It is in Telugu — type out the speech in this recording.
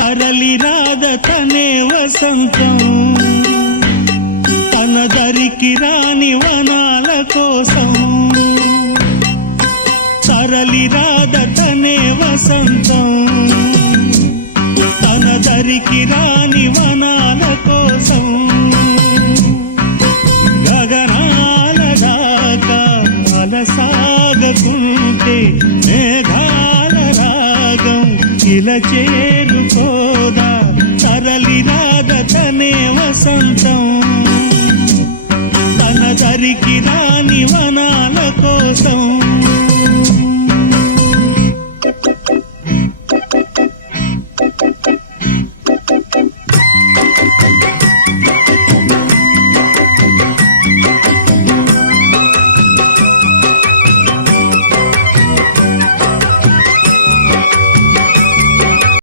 తరలి రాద తనే వసంతం తన దరికి రాని వనాల కోసం తరలి రాద తనే వసంతం తన దరికి రాని వనాల కోసం గగనాల దాకా అలసాగకుంటే మేఘాల రాగం ఇలా చేరుకోదా తరలి రాద తనే వసంతం తన దరికి రాని వనాల కోసం